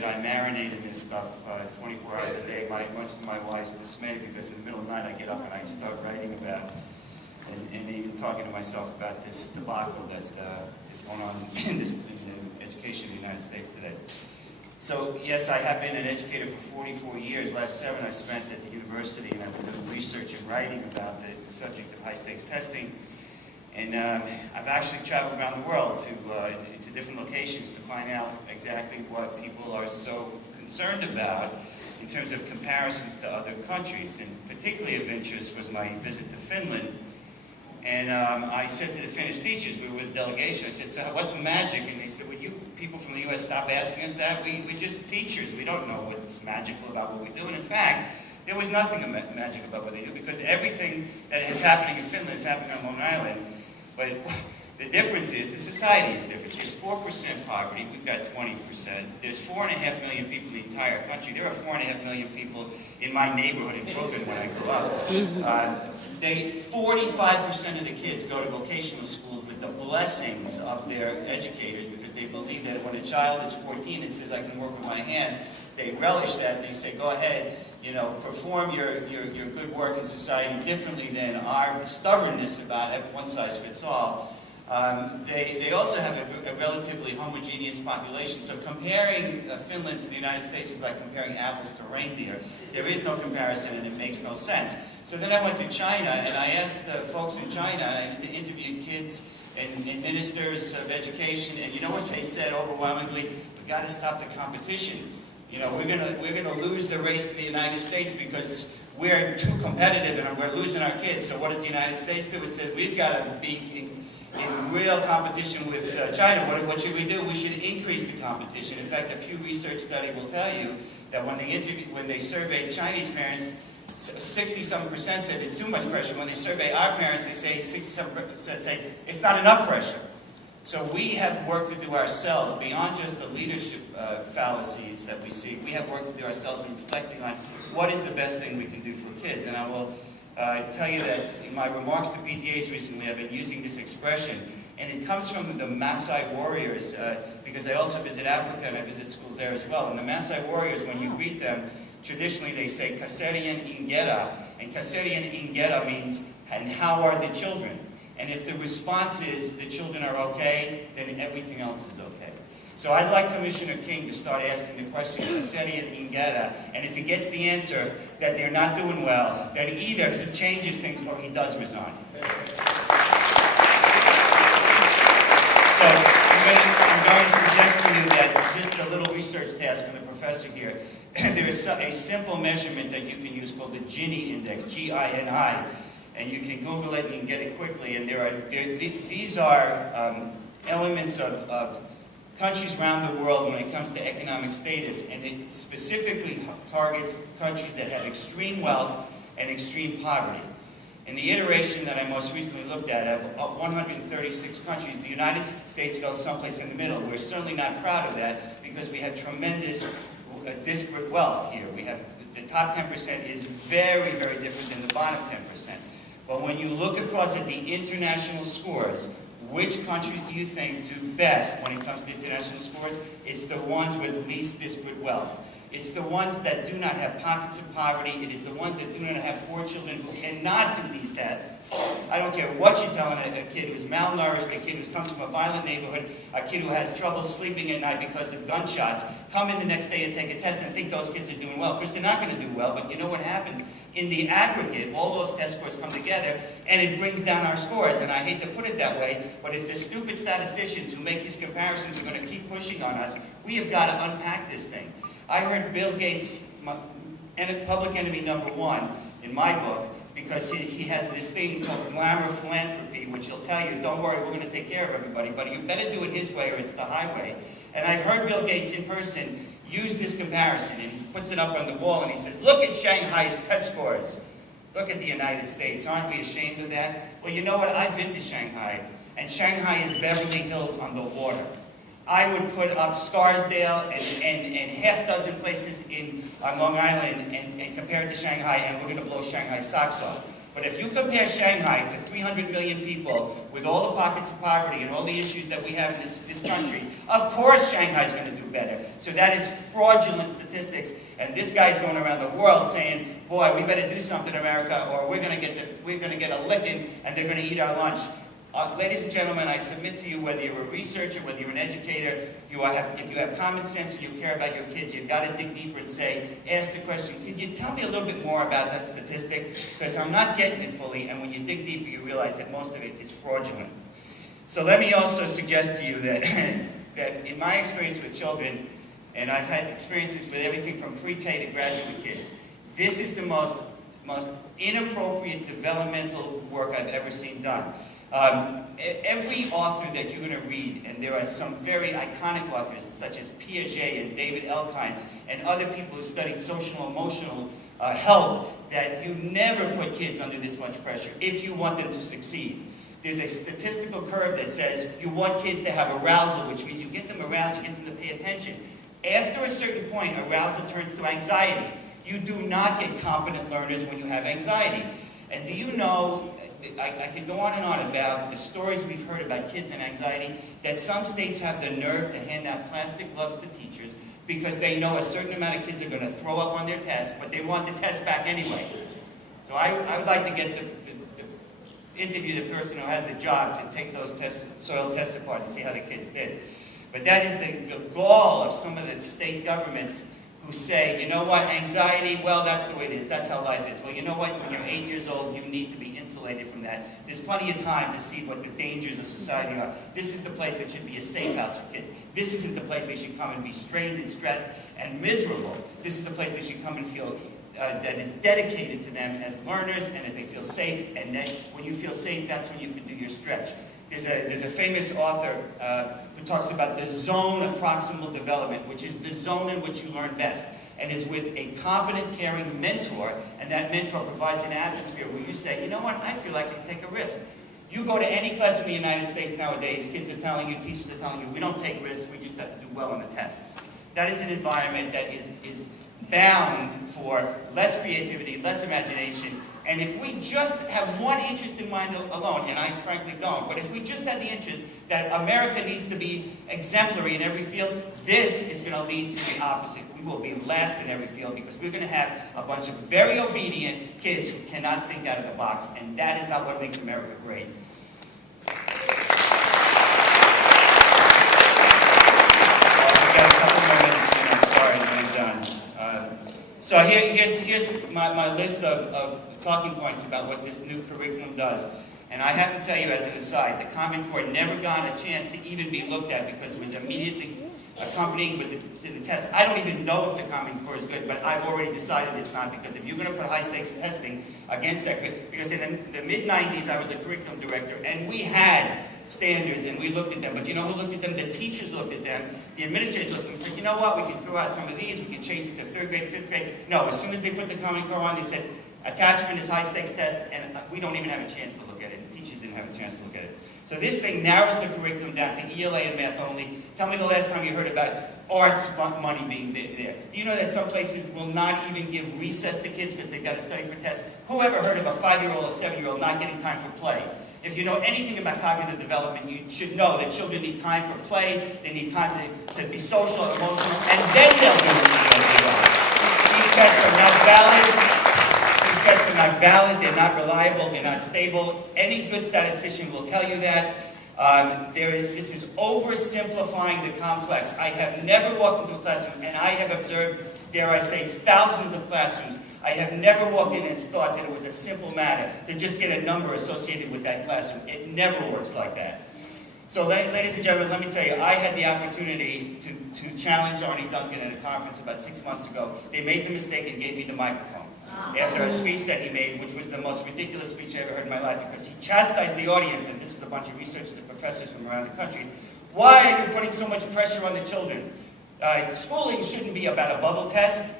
that I marinate in this stuff 24 hours a day, much to my wife's dismay, because in the middle of the night I get up and I start writing about and even talking to myself about this debacle that is going on in the education in the United States today. So yes, I have been an educator for 44 years. Last 7 I spent at the university, and I've been doing research and writing about the subject of high-stakes testing. And I've actually traveled around the world to different locations to find out exactly what people are so concerned about in terms of comparisons to other countries. And particularly of interest was my visit to Finland. And I said to the Finnish teachers, we were with a delegation, I said, so what's the magic? And they said, well, you people from the U.S. stop asking us that. We're just teachers. We don't know what's magical about what we do. And in fact, there was nothing magic about what they do, because everything that is happening in Finland is happening on Long Island. But the difference is, the society is different. There's 4% poverty, we've got 20%. There's 4.5 million people in the entire country. There are 4.5 million people in my neighborhood in Brooklyn when I grew up. 45% of the kids go to vocational schools with the blessings of their educators, because they believe that when a child is 14 and says, I can work with my hands, they relish that, and they say, go ahead, you know, perform your good work in society differently than our stubbornness about one size fits all. They also have a relatively homogeneous population. So comparing Finland to the United States is like comparing apples to reindeer. There is no comparison, and it makes no sense. So then I went to China, and I asked the folks in China, and I interviewed kids and ministers of education, and you know what they said overwhelmingly? We've got to stop the competition. You know, we're gonna lose the race to the United States because we're too competitive and we're losing our kids. So what does the United States do? It says we've got to be in real competition with China. What should we do? We should increase the competition. In fact, a Pew Research study will tell you that when they surveyed Chinese parents, 60-some% said it's too much pressure. When they survey our parents, they say 60-some% say it's not enough pressure. So we have work to do ourselves beyond just the leadership fallacies that we see. We have work to do ourselves in reflecting on what is the best thing we can do for kids. And I will tell you that in my remarks to PTAs recently, I've been using this expression, and it comes from the Maasai warriors, because I also visit Africa and I visit schools there as well. And the Maasai warriors, when you greet them, traditionally they say Kaserian Ingera, and Kaserian Ingera means, and how are the children? And if the response is the children are okay, then everything else is okay. So I'd like Commissioner King to start asking the question, Kaserian Ingera, and if he gets the answer that they're not doing well, then either he changes things or he does resign. So I'm going to suggest to you that just a little research task from the professor here. There is a simple measurement that you can use called the Gini index, G-I-N-I, and you can Google it and you can get it quickly. And these are elements of countries around the world when it comes to economic status, and it specifically targets countries that have extreme wealth and extreme poverty. In the iteration that I most recently looked at, of 136 countries, the United States fell someplace in the middle. We're certainly not proud of that because we have tremendous disparate wealth here. We have the top 10% is very, very different than the bottom 10%. But when you look across at the international scores, which countries do you think do best when it comes to international scores? It's the ones with least disparate wealth. It's the ones that do not have pockets of poverty. It is the ones that do not have poor children who cannot do these tests. I don't care what you're telling a kid who's malnourished, a kid who comes from a violent neighborhood, a kid who has trouble sleeping at night because of gunshots, come in the next day and take a test and think those kids are doing well. Of course, they're not going to do well, but you know what happens? In the aggregate, all those test scores come together, and it brings down our scores. And I hate to put it that way, but if the stupid statisticians who make these comparisons are going to keep pushing on us, we have got to unpack this thing. I heard Bill Gates, public enemy number one in my book, because he has this thing called glamour philanthropy, which he'll tell you, don't worry, we're going to take care of everybody, but you better do it his way or it's the highway. And I've heard Bill Gates in person use this comparison, and he puts it up on the wall and he says, look at Shanghai's test scores. Look at the United States. Aren't we ashamed of that? Well, you know what? I've been to Shanghai, and Shanghai is Beverly Hills on the water. I would put up Scarsdale and half dozen places on Long Island and compare it to Shanghai, and we're going to blow Shanghai's socks off. But if you compare Shanghai to 300 million people with all the pockets of poverty and all the issues that we have in this country, of course Shanghai's going to do better. So that is fraudulent statistics. And this guy's going around the world saying, boy, we better do something, America, or we're going to get a licking and they're going to eat our lunch. Ladies and gentlemen, I submit to you, whether you're a researcher, whether you're an educator, if you have common sense and you care about your kids, you've got to dig deeper and ask the question, could you tell me a little bit more about that statistic? Because I'm not getting it fully, and when you dig deeper, you realize that most of it is fraudulent. So let me also suggest to you that, that in my experience with children, and I've had experiences with everything from pre-K to graduate kids, this is the most inappropriate developmental work I've ever seen done. Every author that you're going to read, and there are some very iconic authors such as Piaget and David Elkind and other people who studied social emotional health, that you never put kids under this much pressure if you want them to succeed. There's a statistical curve that says you want kids to have arousal, which means you get them aroused, you get them to pay attention. After a certain point, arousal turns to anxiety. You do not get competent learners when you have anxiety. And do you know, I could go on and on about the stories we've heard about kids and anxiety, that some states have the nerve to hand out plastic gloves to teachers because they know a certain amount of kids are going to throw up on their test, but they want the test back anyway. So I would like to get interview the person who has the job to take those soil tests apart and see how the kids did. But that is the gall of some of the state governments who say, you know what, anxiety, well, that's the way it is. That's how life is. Well, you know what, when you're 8 years old, you need to be insulated from that. There's plenty of time to see what the dangers of society are. This is the place that should be a safe house for kids. This isn't the place they should come and be strained and stressed and miserable. This is the place they should come and feel that is dedicated to them as learners, and that they feel safe. And then when you feel safe, that's when you can do your stretch. There's a famous author who talks about the zone of proximal development, which is the zone in which you learn best, and is with a competent, caring mentor, and that mentor provides an atmosphere where you say, you know what, I feel like I can take a risk. You go to any class in the United States nowadays, kids are telling you, teachers are telling you, we don't take risks, we just have to do well on the tests. That is an environment that is bound for less creativity, less imagination. And if we just have one interest in mind alone, and I frankly don't, but if we just had the interest that America needs to be exemplary in every field, this is going to lead to the opposite. We will be last in every field because we're going to have a bunch of very obedient kids who cannot think out of the box, and that is not what makes America great. So here's my list of talking points about what this new curriculum does. And I have to tell you as an aside, the Common Core never got a chance to even be looked at because it was immediately accompanying with the test. I don't even know if the Common Core is good, but I've already decided it's not, because if you're going to put high-stakes testing against that, because in the mid-90s I was a curriculum director, and we had standards, and we looked at them. But you know who looked at them? The teachers looked at them. The administrators looked at them and said, you know what, we can throw out some of these, we can change it to 3rd grade, 5th grade. No, as soon as they put the Common Core on, they said, attachment is high-stakes test, and we don't even have a chance to look at it. The teachers didn't have a chance to look at it. So this thing narrows the curriculum down to ELA and math only. Tell me the last time you heard about arts money being there. Do you know that some places will not even give recess to kids because they've got to study for tests? Who ever heard of a 5-year-old or 7-year-old not getting time for play? If you know anything about cognitive development, you should know that children need time for play, they need time to be social and emotional, and then they'll do it. These tests are not valid. These tests are not valid, they're not reliable, they're not stable. Any good statistician will tell you that. This is oversimplifying the complex. I have never walked into a classroom, and I have observed, dare I say, thousands of classrooms. I have never walked in and thought that it was a simple matter to just get a number associated with that classroom. It never works like that. So ladies and gentlemen, let me tell you, I had the opportunity to challenge Arnold Dodge at a conference about 6 months ago. They made the mistake and gave me the microphone after a speech that he made, which was the most ridiculous speech I ever heard in my life, because he chastised the audience, and this was a bunch of researchers and professors from around the country. Why are you putting so much pressure on the children? Schooling shouldn't be about a bubble test.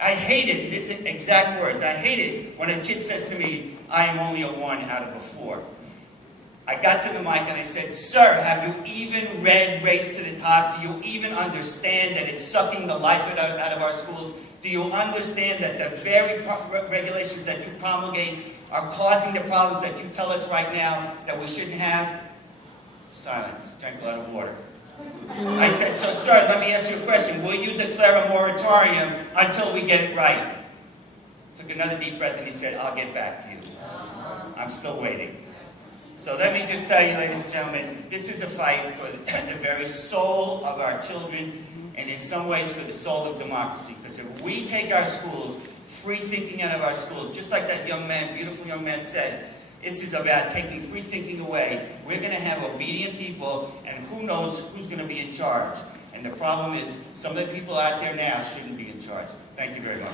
I hate it, these exact words, I hate it when a kid says to me, I am only a 1 out of a 4. I got to the mic and I said, sir, have you even read Race to the Top? Do you even understand that it's sucking the life out of our schools? Do you understand that the very regulations that you promulgate are causing the problems that you tell us right now that we shouldn't have? Silence. Drank a lot of water. I said, so sir, let me ask you a question. Will you declare a moratorium until we get it right? Took another deep breath and he said, I'll get back to you. I'm still waiting. So let me just tell you, ladies and gentlemen, this is a fight for the very soul of our children and in some ways for the soul of democracy. Because if we take our schools, free thinking out of our schools, just like that young man, beautiful young man said, this is about taking free thinking away. We're going to have obedient people, and who knows who's going to be in charge. And the problem is, some of the people out there now shouldn't be in charge. Thank you very much.